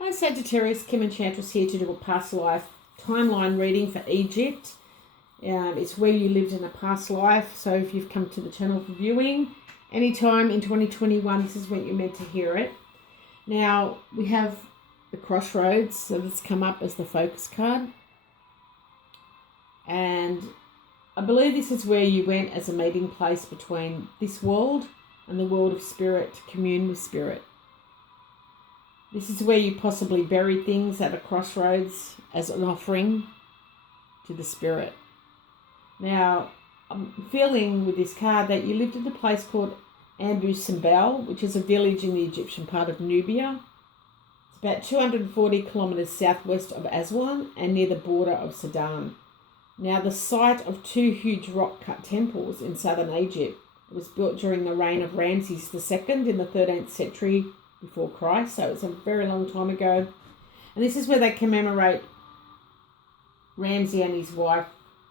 Hi Sagittarius, Kim Enchantress here to do a past life timeline reading for Egypt. It's where you lived in a past life, so if you've come to the channel for viewing anytime in 2021, this is when you're meant to hear it. Now, we have the crossroads, so that's come up as the focus card. And I believe this is where you went as a meeting place between this world and the world of spirit to commune with spirit. This is where you possibly buried things at a crossroads as an offering to the spirit. Now, I'm feeling with this card that you lived in a place called Abu Simbel, which is a village in the Egyptian part of Nubia. It's about 240 kilometres southwest of Aswan and near the border of Sudan. Now, the site of two huge rock-cut temples in southern Egypt was built during the reign of Ramses II in the 13th century before Christ, so it's a very long time ago. And this is where they commemorate Ramses and his wife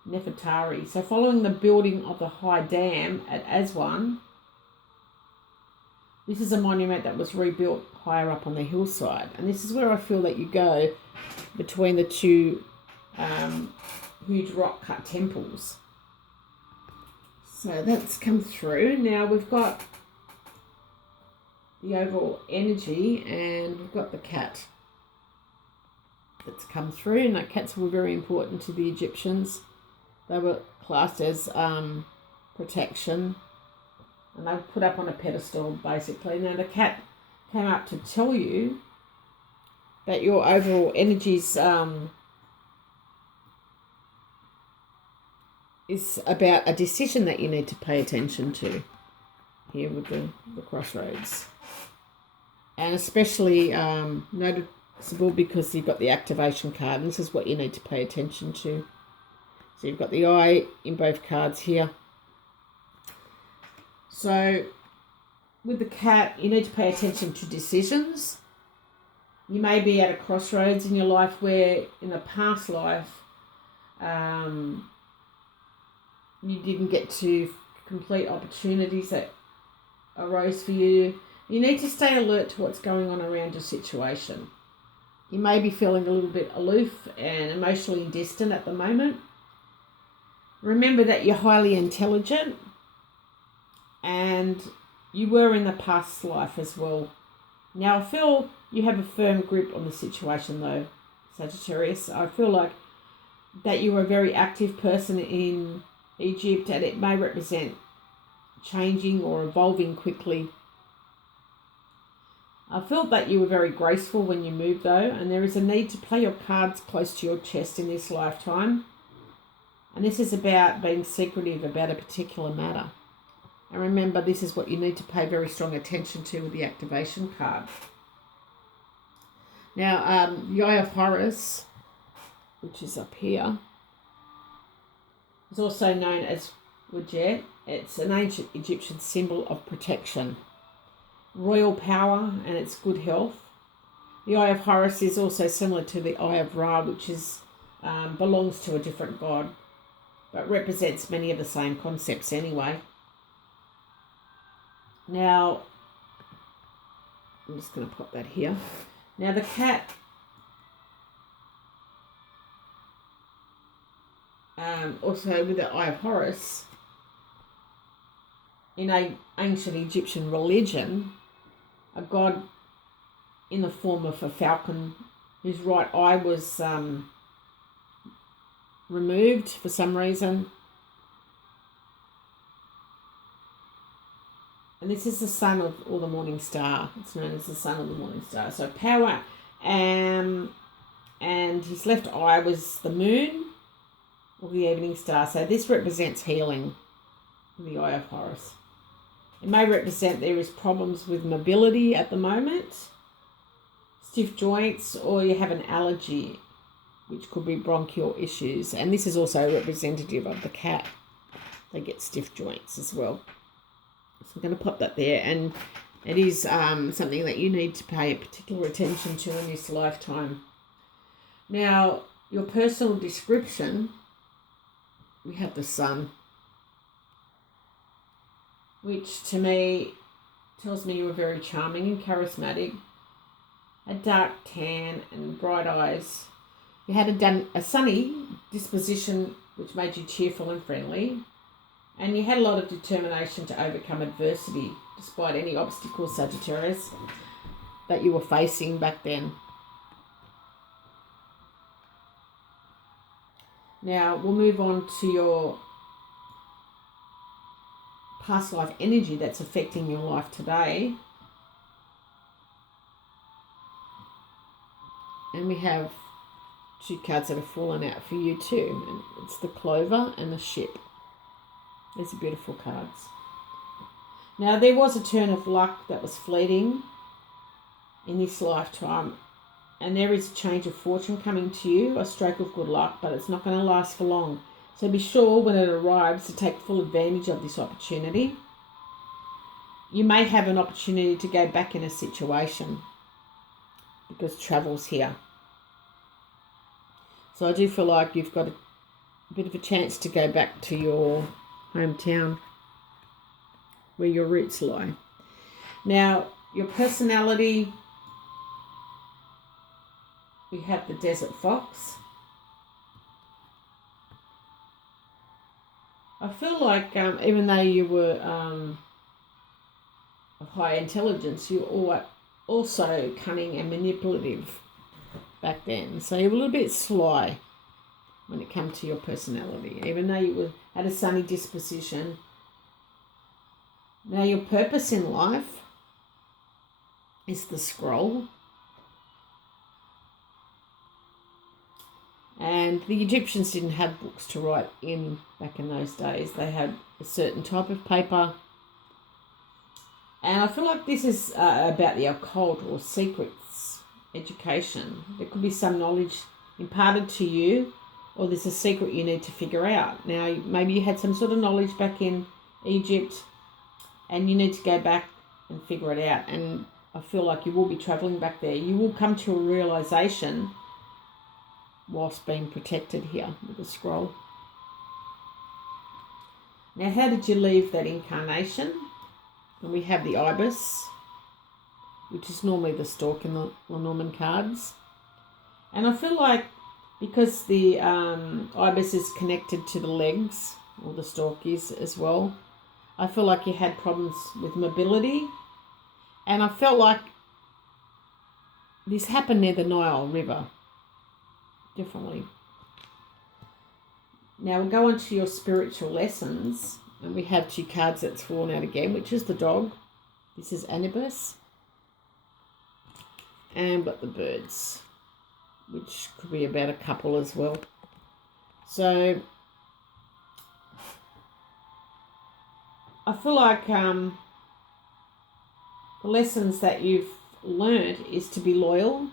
Nefertari. So following the building of the high dam at Aswan, this is a monument that was rebuilt higher up on the hillside. And this is where I feel that you go between the two huge rock-cut temples. So that's come through. Now we've got the overall energy, and we've got the cat that's come through, and that cats were very important to the Egyptians. They were classed as protection, and they were put up on a pedestal basically. Now the cat came up to tell you that your overall energies is about a decision that you need to pay attention to here with the crossroads. And especially noticeable because you've got the activation card, and this is what you need to pay attention to. So you've got the eye in both cards here. So with the cat, you need to pay attention to decisions. You may be at a crossroads in your life where in a past life you didn't get to complete opportunities that arose for you. You need to stay alert to what's going on around your situation. You may be feeling a little bit aloof and emotionally distant at the moment. Remember that you're highly intelligent and you were in the past life as well. Now I feel you have a firm grip on the situation though, Sagittarius. I feel like that you were a very active person in Egypt, and it may represent changing or evolving quickly. I felt that you were very graceful when you moved though, and there is a need to play your cards close to your chest in this lifetime. And this is about being secretive about a particular matter. And remember, this is what you need to pay very strong attention to with the activation card. Now, the Eye of Horus, which is up here, is also known as Wajet. It's an ancient Egyptian symbol of protection, royal power, and it's good health. The Eye of Horus is also similar to the Eye of Ra, which is belongs to a different god, but represents many of the same concepts anyway. Now, I'm just going to pop that here. Now the cat also with the Eye of Horus, in an ancient Egyptian religion, a god in the form of a falcon whose right eye was removed for some reason. And this is the sun of, or the morning star. It's known as the sun of the morning star. So power, and his left eye was the moon or the evening star. So this represents healing, the Eye of Horus. It may represent there is problems with mobility at the moment, stiff joints, or you have an allergy, which could be bronchial issues. And this is also representative of the cat. They get stiff joints as well. So I'm going to pop that there. And it is something that you need to pay particular attention to in this lifetime. Now, your personal description, we have the sun, which to me tells me you were very charming and charismatic. a dark tan and bright eyes. You had a sunny disposition which made you cheerful and friendly, and you had a lot of determination to overcome adversity despite any obstacles, Sagittarius, that you were facing back then. Now we'll move on to your past life energy that's affecting your life today. And we have 2 cards that have fallen out for you too. And it's the Clover and the Ship. These are beautiful cards. Now there was a turn of luck that was fleeting in this lifetime. And there is a change of fortune coming to you, a stroke of good luck, but it's not going to last for long. So be sure when it arrives to take full advantage of this opportunity. You may have an opportunity to go back in a situation because travel's here. So I do feel like you've got a bit of a chance to go back to your hometown where your roots lie. Now, your personality, we have the Desert Fox. I feel like even though you were of high intelligence, you were also cunning and manipulative back then. So you were a little bit sly when it came to your personality, even though you had a sunny disposition. Now your purpose in life is the Scroll. And the Egyptians didn't have books to write in back in those days. They had a certain type of paper. And I feel like this is about the occult or secrets education. There could be some knowledge imparted to you, or there's a secret you need to figure out. Now, maybe you had some sort of knowledge back in Egypt and you need to go back and figure it out. And I feel like you will be travelling back there. You will come to a realisation whilst being protected here with the Scroll. Now, how did you leave that incarnation? And we have the Ibis, which is normally the stork in the Lenormand cards. And I feel like because the Ibis is connected to the legs, or the stork is as well, I feel like you had problems with mobility. And I felt like this happened near the Nile River. Definitely. Now we'll go on to your spiritual lessons, and we have 2 cards that's fallen out again, which is the dog. This is Anubis. And but the birds, which could be about a couple as well. So I feel like the lessons that you've learned is to be loyal,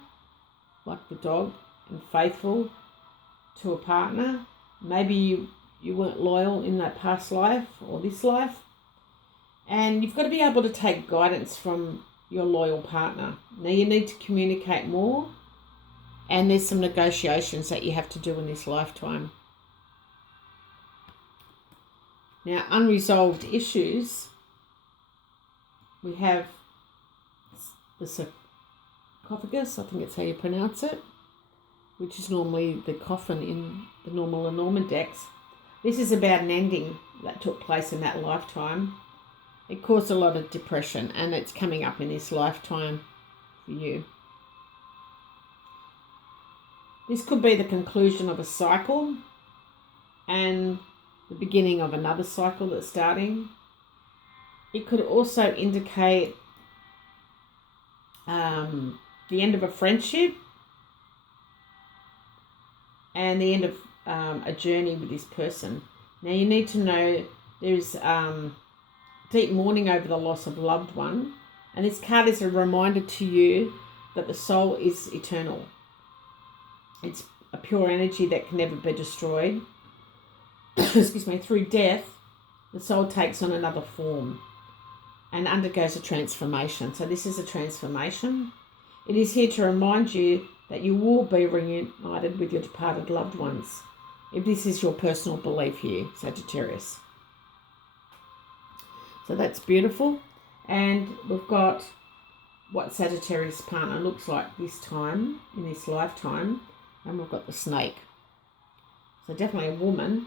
like the dog, and faithful to a partner. Maybe you weren't loyal in that past life or this life. And you've got to be able to take guidance from your loyal partner. Now you need to communicate more, and there's some negotiations that you have to do in this lifetime. Now, unresolved issues, we have the sarcophagus, I think it's how you pronounce it, which is normally the coffin in the normal Lenormand decks. This is about an ending that took place in that lifetime. It caused a lot of depression, and it's coming up in this lifetime for you. This could be the conclusion of a cycle and the beginning of another cycle that's starting. It could also indicate the end of a friendship and the end of a journey with this person. Now you need to know there's deep mourning over the loss of a loved one, and this card is a reminder to you that the soul is eternal. It's a pure energy that can never be destroyed. Excuse me. Through death, the soul takes on another form and undergoes a transformation. So this is a transformation. It is here to remind you that you will be reunited with your departed loved ones, if this is your personal belief here, Sagittarius. So that's beautiful. And we've got what Sagittarius partner looks like this time, in this lifetime. And we've got the snake. So definitely a woman.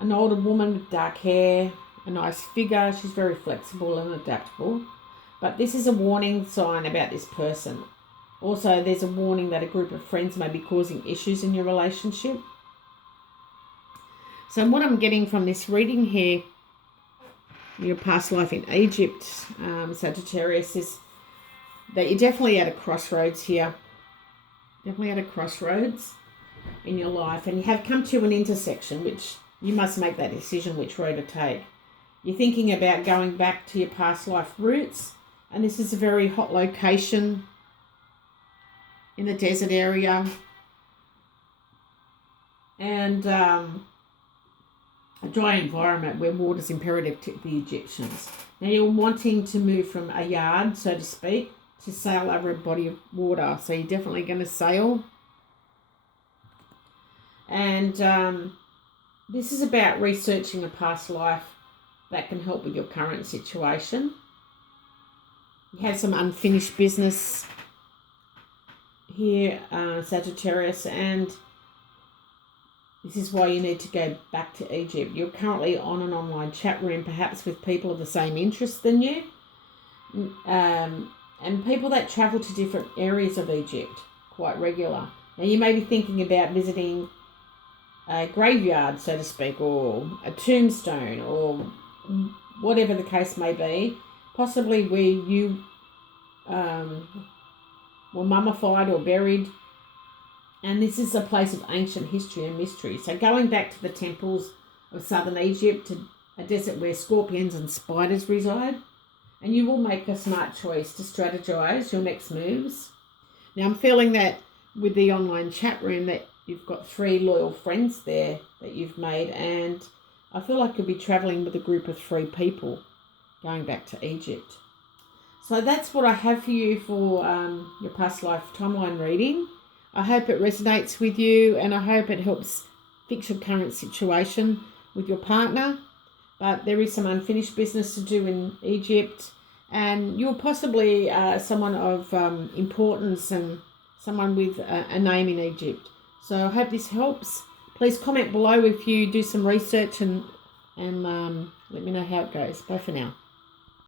An older woman with dark hair, a nice figure. She's very flexible and adaptable. But this is a warning sign about this person. Also, there's a warning that a group of friends may be causing issues in your relationship. So what I'm getting from this reading here, your past life in Egypt, Sagittarius, is that you're definitely at a crossroads here. Definitely at a crossroads in your life. And you have come to an intersection, which you must make that decision which road to take. You're thinking about going back to your past life roots. And this is a very hot location in the desert area. And a dry environment where water is imperative to the Egyptians. Now you're wanting to move from a yard, so to speak, to sail over a body of water. So you're definitely going to sail. And this is about researching a past life that can help with your current situation. You have some unfinished business here, Sagittarius, and this is why you need to go back to Egypt. You're currently on an online chat room, perhaps with people of the same interest than you, and people that travel to different areas of Egypt quite regular. Now you may be thinking about visiting a graveyard, so to speak, or a tombstone, or whatever the case may be, possibly where you were mummified or buried. And this is a place of ancient history and mystery. So going back to the temples of southern Egypt, to a desert where scorpions and spiders reside, and you will make a smart choice to strategize your next moves. Now I'm feeling that with the online chat room that you've got 3 loyal friends there that you've made, and I feel like you'll be traveling with a group of 3 people going back to Egypt. So that's what I have for you for your past life timeline reading. I hope it resonates with you, and I hope it helps fix your current situation with your partner. But there is some unfinished business to do in Egypt, and you're possibly someone of importance and someone with a name in Egypt. So I hope this helps. Please comment below if you do some research and let me know how it goes. Bye for now.